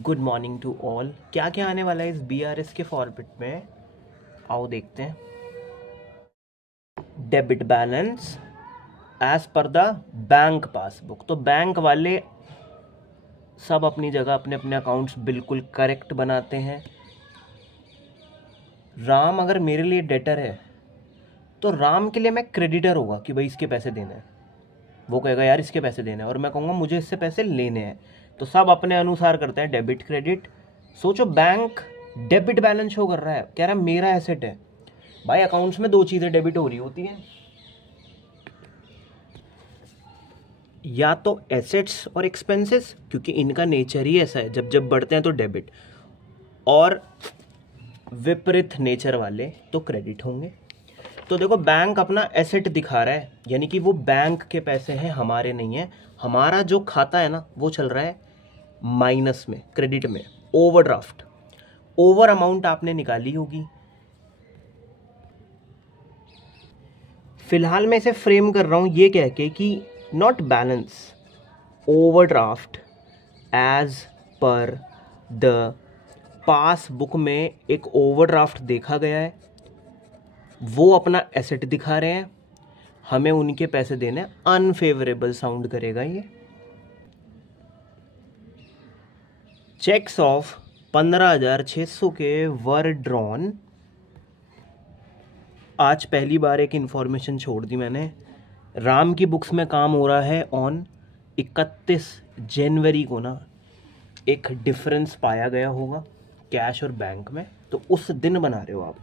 Good morning to all. क्या क्या आने वाला है इस BRS के फॉर्मेट में, आओ देखते हैं। Debit balance as per the bank passbook. तो बैंक वाले सब अपनी जगह अपने अपने अकाउंट्स बिल्कुल करेक्ट बनाते हैं। राम अगर मेरे लिए डेटर है तो राम के लिए मैं क्रेडिटर होगा कि भाई इसके पैसे देने हैं। वो कहेगा यार इसके पैसे देने हैं और मैं कहूँगा मुझे इससे पैसे लेने हैं। तो सब अपने अनुसार करते हैं, डेबिट क्रेडिट। सोचो बैंक डेबिट बैलेंस शो कर रहा है, कह रहा है मेरा एसेट है। भाई अकाउंट्स में दो चीज़ें डेबिट हो रही होती हैं, या तो एसेट्स और एक्सपेंसेस, क्योंकि इनका नेचर ही ऐसा है, जब जब बढ़ते हैं तो डेबिट, और विपरीत नेचर वाले तो क्रेडिट होंगे। तो देखो बैंक अपना एसेट दिखा रहा है, यानी कि वो बैंक के पैसे हैं, हमारे नहीं है। हमारा जो खाता है ना वो चल रहा है माइनस में, क्रेडिट में, ओवरड्राफ्ट। ओवर अमाउंट आपने निकाली होगी। फिलहाल मैं इसे फ्रेम कर रहा हूं ये कह के कि not balance, overdraft as per the passbook में एक ओवरड्राफ्ट देखा गया है, वो अपना एसेट दिखा रहे हैं, हमें उनके पैसे देने। अनफेवरेबल साउंड करेगा ये। चेक्स ऑफ 15,600 के वर ड्रॉन। आज पहली बार एक इंफॉर्मेशन छोड़ दी मैंने। राम की बुक्स में काम हो रहा है ऑन 31 जनवरी को ना एक डिफरेंस पाया गया होगा कैश और बैंक में, तो उस दिन बना रहे हो आप।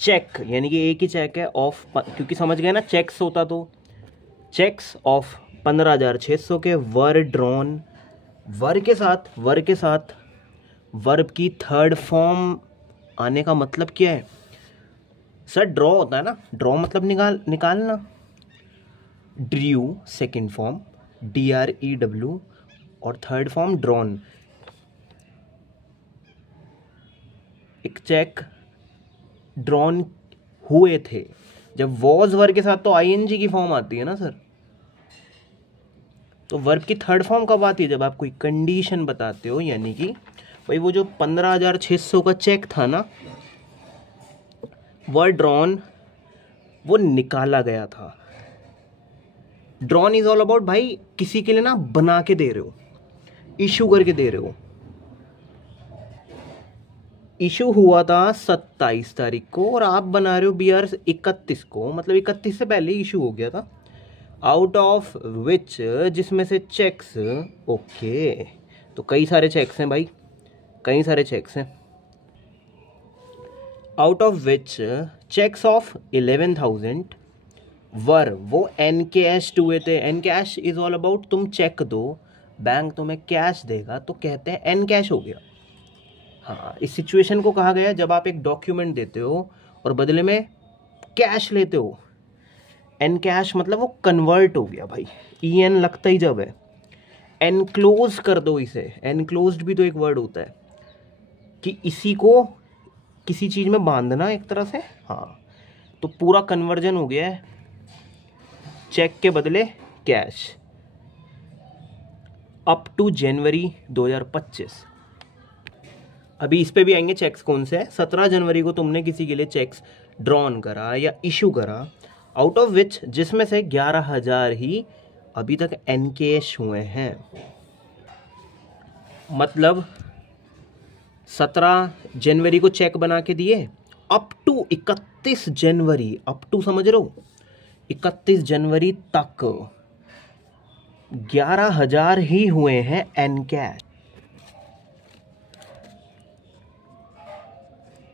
चेक यानी कि एक ही चेक है ऑफ, क्योंकि समझ गए ना चेक्स होता तो चेक्स ऑफ 15,600 के वर ड्रॉन। वर के साथ वर्ब की थर्ड फॉर्म आने का मतलब क्या है सर? ड्रॉ होता है ना, ड्रॉ मतलब निकालना। ड्रू सेकंड फॉर्म, DREW, और थर्ड फॉर्म ड्रॉन। एक चेक ड्रॉन हुए थे। जब वॉज वर्ब के साथ तो ING की फॉर्म आती है ना सर। तो वर्ब की थर्ड फॉर्म कब आती है? जब आप कोई कंडीशन बताते हो, यानी कि भाई वो जो 15,600 का चेक था ना, वर्ड ड्रॉन, वो निकाला गया था। ड्रॉन इज ऑल अबाउट भाई किसी के लिए ना बना के दे रहे हो, इशू करके दे रहे हो। इशू हुआ था 27 तारीख को और आप बना रहे हो BRS 31 को, मतलब 31 से पहले इशू हो गया था। आउट ऑफ विच, जिसमें से चेक्स, ओके, तो कई सारे चेक्स हैं भाई, कई सारे चेक्स हैं। Out of which cheques of 11,000 worth, वो एनकैश्ड हुए थे। एनकैश इज ऑल अबाउट तुम चेक दो, बैंक तुम्हें कैश देगा, तो कहते हैं एनकैश हो गया। हाँ, इस सिचुएशन को कहा गया जब आप एक डॉक्यूमेंट देते हो और बदले में कैश लेते हो। एनकैश मतलब वो कन्वर्ट हो गया भाई, EN लगता ही जब है। एनक्लोज कर दो इसे, एनक्लोज्ड भी तो एक वर्ड होता है कि इसी को किसी चीज में बांधना एक तरह से। हाँ, तो पूरा कन्वर्जन हो गया है, चेक के बदले कैश। अप टू जनवरी 2025। अभी इस पे भी आएंगे चेक्स कौन से है। 17 जनवरी को तुमने किसी के लिए चेक्स ड्रॉन करा या इशू करा, आउट ऑफ विच, जिसमें से 11,000 ही अभी तक एनकैश हुए हैं। मतलब 17 जनवरी को चेक बना के दिए, up to 31 January, up to समझ रहे हो, 31 जनवरी तक 11,000 ही हुए हैं एनकैश।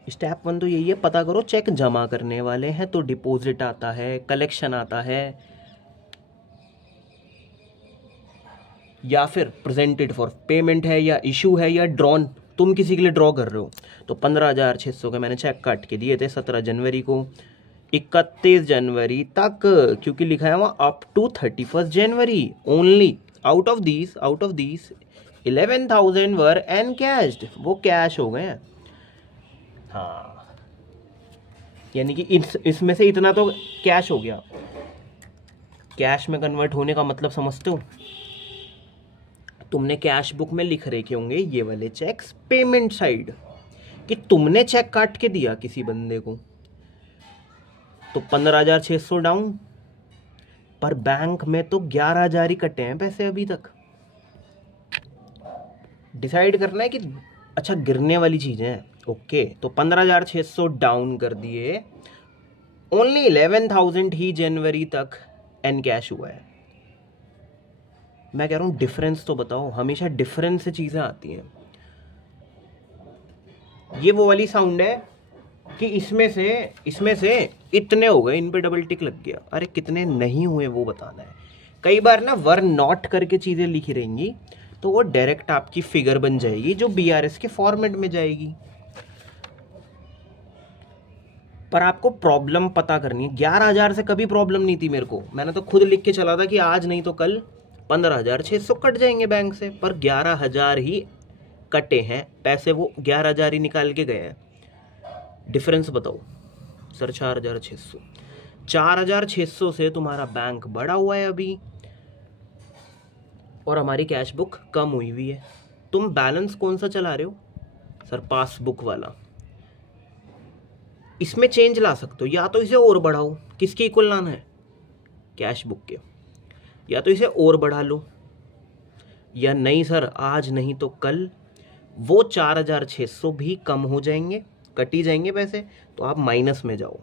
स्टेप 1 तो यही है, पता करो चेक जमा करने वाले हैं तो डिपॉजिट आता है, कलेक्शन आता है, या फिर प्रेजेंटेड फॉर पेमेंट है, या इशू है, या ड्रॉन, तुम किसी के लिए ड्रॉ कर रहे हो। तो 15,600 के मैंने चेक काट के दिए थे 17 जनवरी को, 31 जनवरी तक, क्योंकि लिखा है वहाँ up to 31 January only. Out of these 11,000 worth encashed, वो कैश हो गए हैं। हाँ, यानी कि इसमें से इतना तो कैश हो गया। कैश में कन्वर्ट होने का मतलब समझते हो? तुमने कैश बुक में लिख रखे होंगे ये वाले चेक्स पेमेंट साइड, कि तुमने चेक काट के दिया किसी बंदे को, तो 15,600 डाउन, पर बैंक में तो 11,000 ही कटे हैं पैसे अभी तक। डिसाइड करना है कि अच्छा गिरने वाली चीजें हैं। ओके, तो 15,600 डाउन कर दिए, ओनली 11,000 ही जनवरी तक एन कैश हुआ है। मैं कह रहा हूं डिफरेंस तो बताओ, हमेशा डिफरेंस से चीजें आती हैं। ये वो वाली साउंड है कि इसमें से इतने हो गए, इन पे डबल टिक लग गया, अरे कितने नहीं हुए वो बताना है। कई बार ना वर नॉट करके चीजें लिखी रहेंगी तो वो डायरेक्ट आपकी फिगर बन जाएगी जो बीआरएस के फॉर्मेट में जाएगी। पर आपको प्रॉब्लम पता करनी है। 11,000 से कभी प्रॉब्लम नहीं थी मेरे को, मैंने तो खुद लिख के चला था कि आज नहीं तो कल 15,600 कट जाएंगे बैंक से, पर 11,000 ही कटे हैं पैसे, वो 11,000 ही निकाल के गए हैं। डिफरेंस बताओ सर। 4,600 से तुम्हारा बैंक बढ़ा हुआ है अभी, और हमारी कैश बुक कम हुई हुई है। तुम बैलेंस कौन सा चला रहे हो सर? पासबुक वाला। इसमें चेंज ला सकते हो, या तो इसे और बढ़ाओ, किसके इक्वल लाना है? कैश बुक के। या तो इसे और बढ़ा लो, या नहीं सर आज नहीं तो कल वो 4,600 भी कम हो जाएंगे, कटी जाएंगे पैसे, तो आप माइनस में जाओ।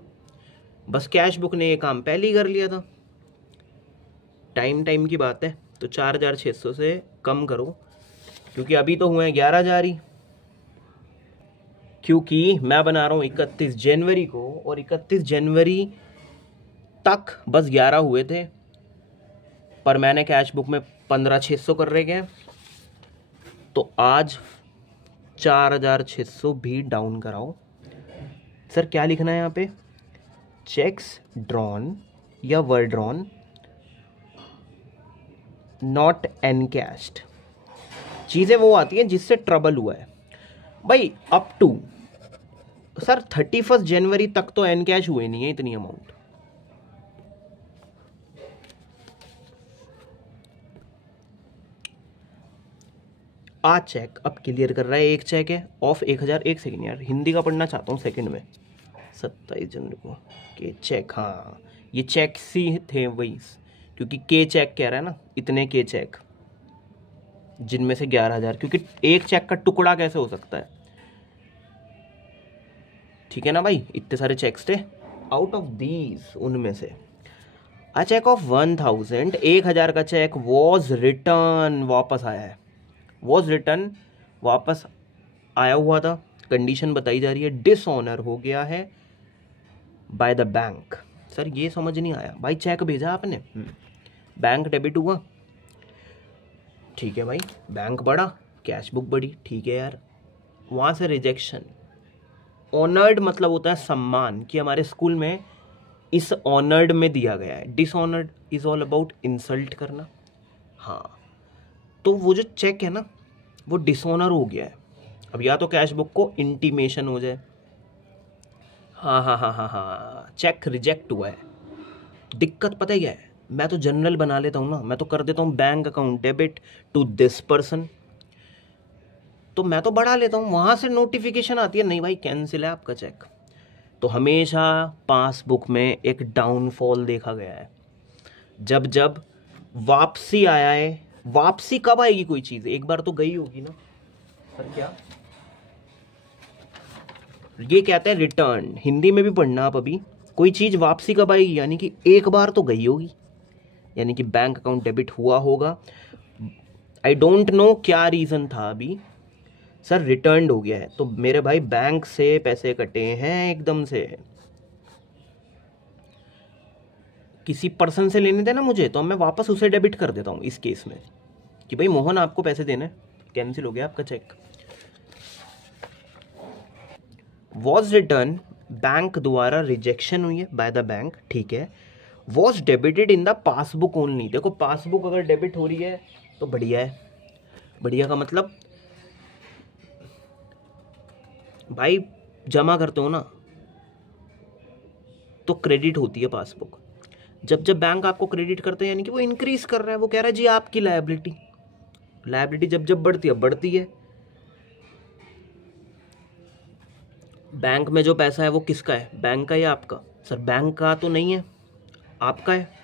बस कैश बुक ने ये काम पहले ही कर लिया था, टाइम की बात है। तो 4,600 से कम करो, क्योंकि अभी तो हुए हैं 11,000 ही, क्योंकि मैं बना रहा हूँ 31 जनवरी को, और 31 जनवरी तक बस 11 हुए थे, पर मैंने कैश बुक में 15,600 कर रखे हैं, तो आज 4,600 भी डाउन कराओ। सर क्या लिखना है यहाँ पे? चेक्स ड्रॉन या वर ड्रॉन नॉट एनकैश्ड। चीजें वो आती हैं जिससे ट्रबल हुआ है भाई। अप टू सर 31 जनवरी तक तो एनकैश हुए नहीं है इतनी अमाउंट। आज चेक अब क्लियर कर रहा है, एक चेक है ऑफ 1,000। एक सेकेंड यार, हिंदी का पढ़ना चाहता हूँ सेकंड में। 27 जनवरी को के चेक, हाँ ये चेक सी थे वही, क्योंकि के चेक कह रहा है ना, इतने के चेक जिनमें से 11,000, क्योंकि एक चेक का टुकड़ा कैसे हो सकता है? ठीक है ना भाई, इतने सारे चेक्स थे, आउट ऑफ दीज उनमें से अ चेक ऑफ 1,000, 1,000 का चेक वॉज रिटर्न, वापस आया है। वॉज रिटर्न वापस आया हुआ था, कंडीशन बताई जा रही है डिसऑनर हो गया है बाय द बैंक। सर ये समझ नहीं आया भाई, चेक भेजा आपने, बैंक डेबिट हुआ, ठीक है भाई, बैंक बढ़ा, कैश बुक बढ़ी, ठीक है यार, वहाँ से रिजेक्शन। ऑनर्ड मतलब होता है सम्मान, कि हमारे स्कूल में इस ऑनर्ड में दिया गया है। Dishonoured is all about insult करना। हाँ, तो वो जो चेक है ना वो डिसऑनर हो गया है। अब या तो कैश बुक को इंटीमेशन हो जाए, हाँ, चेक रिजेक्ट हुआ है। दिक्कत पता है क्या है? मैं तो जनरल बना लेता हूँ ना, मैं तो कर देता हूँ bank account debit to this person, तो मैं तो बढ़ा लेता हूँ, वहाँ से नोटिफिकेशन आती है नहीं भाई कैंसिल है आपका चेक। तो हमेशा पासबुक में एक डाउनफॉल देखा गया है। जब जब वापसी आया है, वापसी कब आएगी कोई चीज़? एक बार तो गई होगी ना सर। क्या ये कहते हैं रिटर्न, हिंदी में भी पढ़ना आप अभी। कोई चीज़ वापसी कब आएगी? यानी कि एक बार तो गई होगी, यानी कि बैंक अकाउंट डेबिट हुआ होगा। आई डोंट नो क्या रीज़न था अभी, सर रिटर्न हो गया है, तो मेरे भाई बैंक से पैसे कटे हैं एकदम से। किसी पर्सन से लेने देना मुझे, तो मैं वापस उसे डेबिट कर देता हूँ इस केस में, कि भाई मोहन आपको पैसे देने, कैंसिल हो गया आपका चेक। वॉज रिटर्न, बैंक द्वारा रिजेक्शन हुई है बाय द बैंक, ठीक है। Was debited in the passbook only. देखो पासबुक अगर डेबिट हो रही है तो बढ़िया है। बढ़िया का मतलब भाई जमा करते हो ना तो क्रेडिट होती है पासबुक। जब जब बैंक आपको क्रेडिट करते हैं यानी कि वो इंक्रीज कर रहा है, वो कह रहा है जी आपकी लायबिलिटी लायबिलिटी जब जब बढ़ती है बढ़ती है। बैंक में जो पैसा है वो किसका है, बैंक का या आपका? सर बैंक का तो नहीं है, आपका है।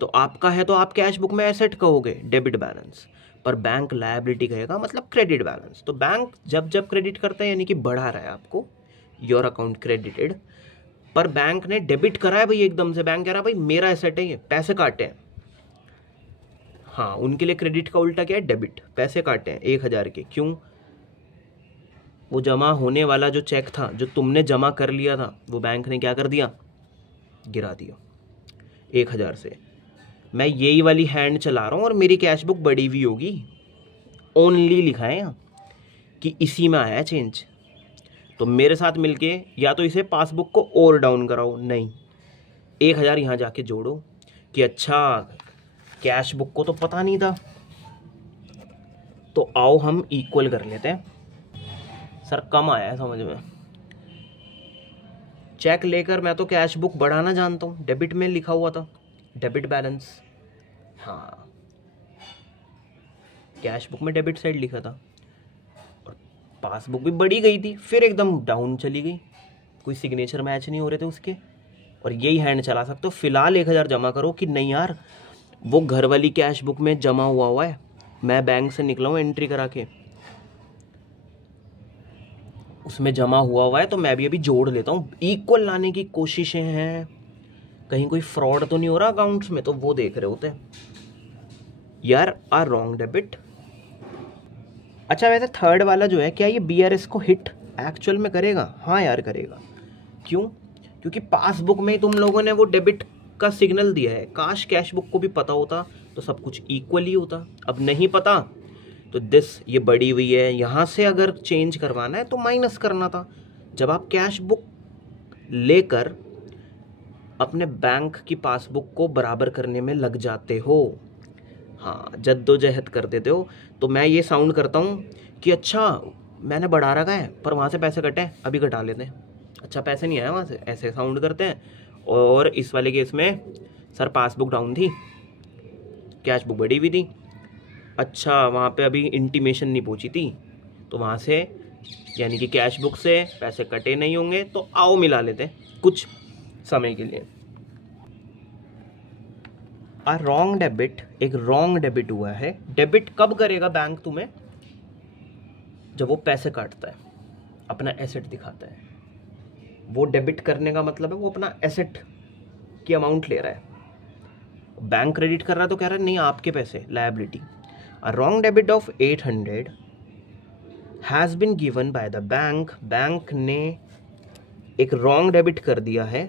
तो आपका है तो आप कैश बुक में एसेट कहोगे, डेबिट बैलेंस, पर बैंक लायबिलिटी कहेगा, मतलब क्रेडिट बैलेंस। तो बैंक जब जब क्रेडिट करता है यानी कि बढ़ा रहा है आपको, योर अकाउंट क्रेडिटेड। पर बैंक ने डेबिट करा है भाई एकदम से, बैंक कह रहा है भाई मेरा एसेट है ये, पैसे काटे हैं। हाँ, उनके लिए क्रेडिट का उल्टा क्या है, डेबिट, पैसे काटे हैं 1000 के। क्यों? वो जमा होने वाला जो चेक था, जो तुमने जमा कर लिया था, वो बैंक ने क्या कर दिया, गिरा दिया 1000 से। मैं यही वाली हैंड चला रहा हूँ और मेरी कैश बुक बड़ी हुई होगी, ओनली लिखा है यहाँ कि इसी में आया है चेंज। तो मेरे साथ मिलके या तो इसे पासबुक को और डाउन कराओ, नहीं 1000 यहाँ जाके जोड़ो कि अच्छा कैश बुक को तो पता नहीं था, तो आओ हम इक्वल कर लेते हैं। सर कम आया है समझ में। चेक लेकर मैं तो कैश बुक बढ़ाना जानता हूँ, डेबिट में लिखा हुआ था डेबिट बैलेंस। हाँ, कैश बुक में डेबिट साइड लिखा था और पासबुक भी बढ़ी गई थी, फिर एकदम डाउन चली गई, कोई सिग्नेचर मैच नहीं हो रहे थे उसके। और यही हैंड चला सकते हो। फिलहाल 1000 जमा करो कि नहीं यार वो घर वाली कैश बुक में जमा हुआ है, मैं बैंक से निकला हूँ एंट्री करा के, उसमें जमा हुआ है, तो मैं भी अभी जोड़ लेता हूँ। इक्वल लाने की कोशिशें हैं, कहीं कोई फ्रॉड तो नहीं हो रहा अकाउंट्स में, तो वो देख रहे होते हैं यार। आ रॉन्ग डेबिट। अच्छा वैसे थर्ड वाला जो है, क्या ये बीआरएस को हिट एक्चुअल में करेगा? हाँ यार करेगा। क्यों? क्योंकि पासबुक में ही तुम लोगों ने वो डेबिट का सिग्नल दिया है। काश कैश बुक को भी पता होता तो सब कुछ इक्वल ही होता। अब नहीं पता तो ये बढ़ी हुई है, यहाँ से अगर चेंज करवाना है तो माइनस करना था। जब आप कैश बुक लेकर अपने बैंक की पासबुक को बराबर करने में लग जाते हो, हाँ जद्दोजहद कर देते हो, तो मैं ये साउंड करता हूँ कि अच्छा मैंने बढ़ा रखा है पर वहाँ से पैसे कटे, अभी घटा लेते हैं, अच्छा पैसे नहीं आए वहाँ से, ऐसे साउंड करते हैं। और इस वाले केस में सर पासबुक डाउन थी, कैश बुक बढ़ी हुई थी, अच्छा वहाँ पे अभी इंटीमेशन नहीं पहुँची थी, तो वहाँ से यानी कि कैश बुक से पैसे कटे नहीं होंगे, तो आओ मिला लेते हैं कुछ समय के लिए। रॉन्ग डेबिट, एक रॉन्ग डेबिट हुआ है। डेबिट कब करेगा बैंक तुम्हें? जब वो पैसे काटता है, अपना एसेट दिखाता है। वो डेबिट करने का मतलब है वो अपना एसेट की अमाउंट ले रहा है। बैंक क्रेडिट कर रहा है तो कह रहा है नहीं आपके पैसे, liability. A wrong debit of 800 has been given by the bank. Bank ने एक रॉन्ग डेबिट कर दिया है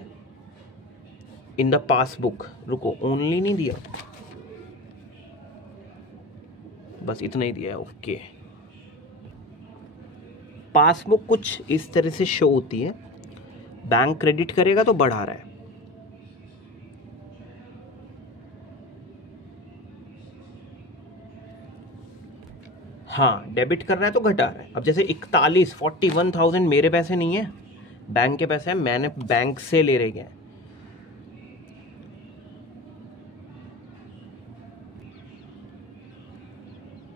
इन द पासबुक। रुको, ओनली नहीं दिया, बस इतना ही दिया है। ओके, पासबुक कुछ इस तरह से शो होती है, बैंक क्रेडिट करेगा तो बढ़ा रहा है, हाँ डेबिट कर रहा है तो घटा रहा है। अब जैसे 41,000 मेरे पैसे नहीं है, बैंक के पैसे हैं, मैंने बैंक से ले रहे हैं,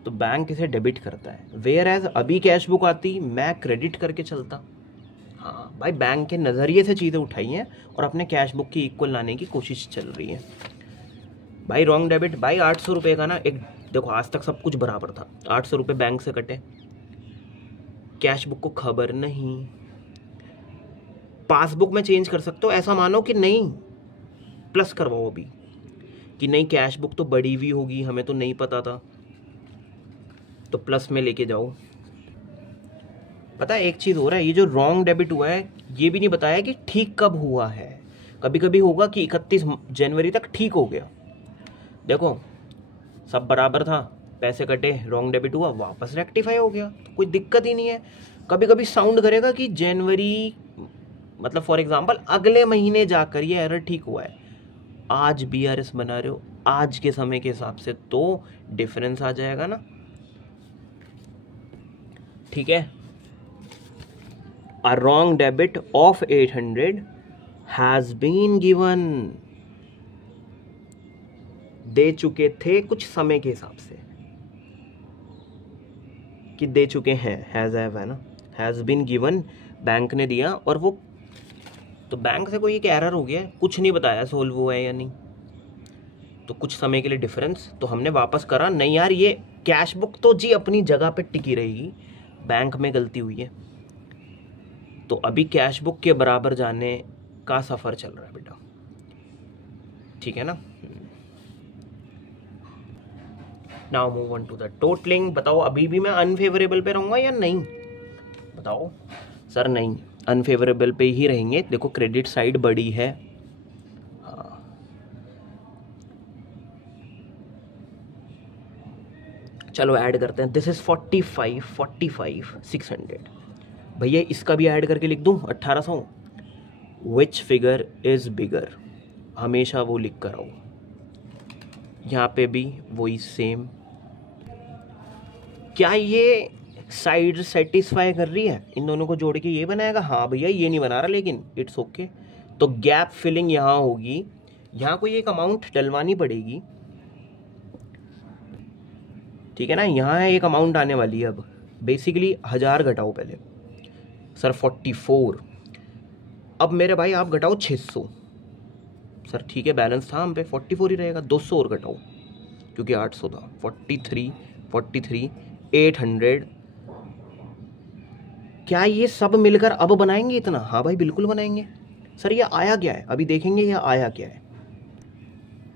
तो बैंक इसे डेबिट करता है। वेयर एज अभी कैश बुक आती मैं क्रेडिट करके चलता। हाँ भाई, बैंक के नज़रिए से चीज़ें उठाई हैं और अपने कैश बुक की इक्वल लाने की कोशिश चल रही है। भाई रॉन्ग डेबिट, भाई 800 रुपये का ना, एक देखो आज तक सब कुछ बराबर था, 800 रुपये बैंक से कटे, कैश बुक को खबर नहीं। पासबुक में चेंज कर सकते हो, ऐसा मानो कि नहीं प्लस करवाओ अभी, कि नहीं कैश बुक तो बड़ी हुई होगी, हमें तो नहीं पता था, तो प्लस में लेके जाओ। पता है एक चीज़ हो रहा है, ये जो रॉन्ग डेबिट हुआ है ये भी नहीं बताया कि ठीक कब हुआ है। कभी कभी होगा कि 31 जनवरी तक ठीक हो गया, देखो सब बराबर था, पैसे कटे, रॉन्ग डेबिट हुआ, वापस रेक्टिफाई हो गया, तो कोई दिक्कत ही नहीं है। कभी कभी साउंड करेगा कि जनवरी मतलब फॉर एग्जांपल अगले महीने जाकर ये एरर ठीक हुआ है। आज बीआरएस बना रहे हो आज के समय के हिसाब से तो डिफरेंस आ जाएगा ना, ठीक है। A wrong debit of 800 has been given, दे चुके थे कुछ समय के हिसाब से, कि दे चुके हैं, हैज़ हैव है ना, हैज़ बिन गिवन, बैंक ने दिया, और वो तो बैंक से कोई एक एरर हो गया, कुछ नहीं बताया सोल्व हुआ है या नहीं, तो कुछ समय के लिए डिफरेंस, तो हमने वापस करा। नहीं यार, ये कैश बुक तो जी अपनी जगह पे टिकी रहेगी, बैंक में गलती हुई है। तो अभी कैश बुक के बराबर जाने का सफ़र चल रहा है बेटा, ठीक है ना। Now move on to the totalling. बताओ अभी भी मैं अनफेवरेबल पे रहूँगा या नहीं, बताओ। सर नहीं, अनफेवरेबल पे ही रहेंगे। देखो क्रेडिट साइड बड़ी है, हाँ। चलो ऐड करते हैं। This is 45 600। भैया इसका भी ऐड करके लिख दूं 1800। विच फिगर इज बिगर, हमेशा वो लिख कर आओ। यहाँ पे भी वही सेम। क्या ये साइड सेटिस्फाई कर रही है, इन दोनों को जोड़ के ये बनाएगा? हाँ भैया ये नहीं बना रहा, लेकिन इट्स ओके। तो गैप फिलिंग यहाँ होगी, यहाँ कोई एक अमाउंट डलवानी पड़ेगी, ठीक है ना। यहाँ है एक अमाउंट आने वाली है। अब बेसिकली 1000 घटाओ पहले। सर 44। अब मेरे भाई आप घटाओ 600। सर ठीक है, बैलेंस था हम पे 44 ही रहेगा। 200 और घटाओ क्योंकि 800 था। 43 800। क्या ये सब मिलकर अब बनाएंगे इतना? हाँ भाई बिल्कुल बनाएंगे। सर ये आया क्या है, अभी देखेंगे ये आया क्या है,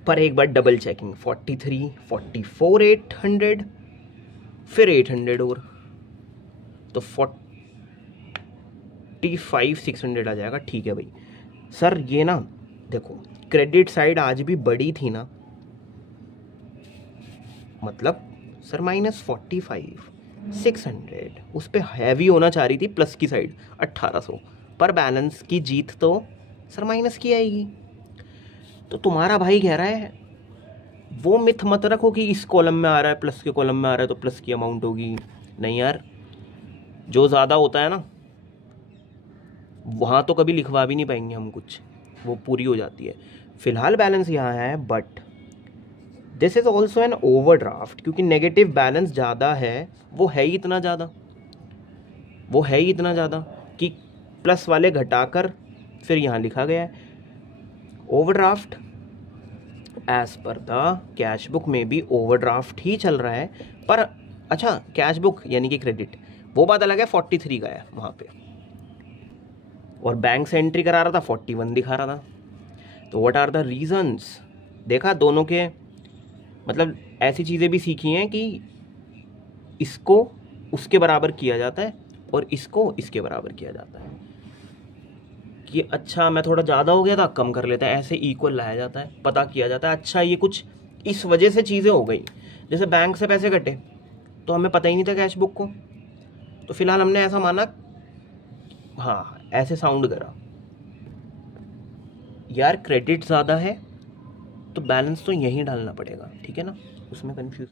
पर एक बार डबल चेकिंग। 43 44 800, फिर 800 और, तो 45 600 आ जाएगा। ठीक है भाई। सर ये ना देखो, क्रेडिट साइड आज भी बड़ी थी ना, मतलब सर -45 600 उस पर हैवी होना चाह रही थी, प्लस की साइड 1800, पर बैलेंस की जीत तो सर माइनस की आएगी। तो तुम्हारा भाई कह रहा है वो मिथ मत रखो कि इस कॉलम में आ रहा है, प्लस के कॉलम में आ रहा है तो प्लस की अमाउंट होगी। नहीं यार, जो ज़्यादा होता है ना वहाँ तो कभी लिखवा भी नहीं पाएंगे हम कुछ, वो पूरी हो जाती है। फिलहाल बैलेंस यहाँ है, but this is also an overdraft, क्योंकि नेगेटिव बैलेंस ज़्यादा है। वो है ही इतना ज़्यादा, वो है ही इतना ज़्यादा कि प्लस वाले घटाकर फिर यहाँ लिखा गया है overdraft. As per the cash book में भी ओवरड्राफ्ट ही चल रहा है। पर अच्छा, कैश बुक यानी कि क्रेडिट, वो बात अलग है, 43 का है वहाँ पे, और बैंक से एंट्री करा रहा था 41 दिखा रहा था। तो व्हाट आर द रीजंस? देखा दोनों के, मतलब ऐसी चीज़ें भी सीखी हैं कि इसको उसके बराबर किया जाता है और इसको इसके बराबर किया जाता है, कि अच्छा मैं थोड़ा ज़्यादा हो गया था, कम कर लेता है, ऐसे इक्वल लाया जाता है, पता किया जाता है। अच्छा ये कुछ इस वजह से चीज़ें हो गई, जैसे बैंक से पैसे कटे तो हमें पता ही नहीं था कैश बुक को, तो फिलहाल हमने ऐसा माना, हाँ ऐसे साउंड करा यार क्रेडिट ज़्यादा है तो बैलेंस तो यहीं डालना पड़ेगा, ठीक है ना, उसमें कन्फ्यूज